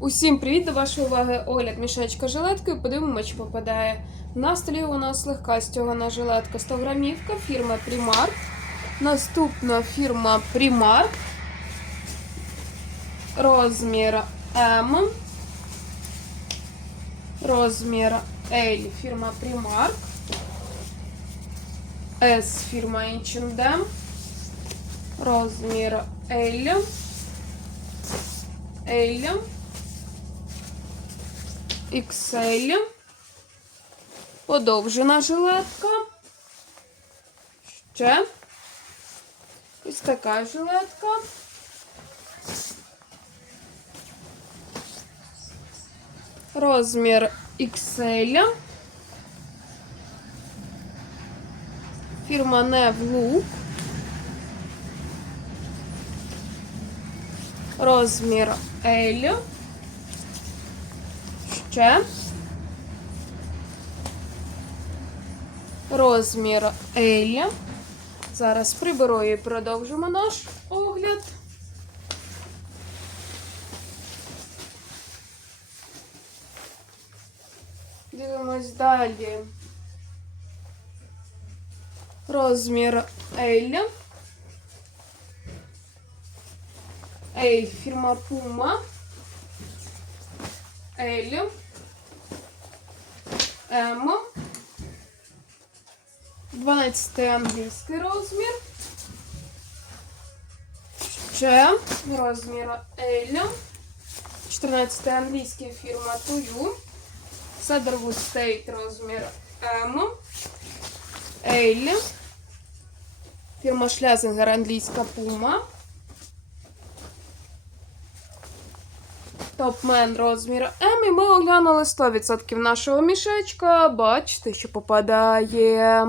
Усім привіт до вашої уваги. Огляд мішечка жилеткою. Подивимо, чи попадає. На столі у нас легка стягана жилетка 100 грамівка фірми Primark. Наступна фірма Primark. Розмір М. Розмір L фірма Primark. S фірма H&M. Розмір L. L. XL. Подовжена жилетка. Ще. Ось така жилетка. Розмір XL. Фірма Nevlook. Розмір L. Ще. Розмір L. Зараз приберу і продовжимо наш огляд. Дивимось далі. Розмір L. L фірма Puma. L. М. 12 англійський розмір. Ще розмір L. 14 англійський фірма Тую. Cedarwood State розмір М. L. Фірма Шлясингер англійська Puma. Топмен розмір М. І ми оглянули 100% нашого мішечка. Бачите, що попадає.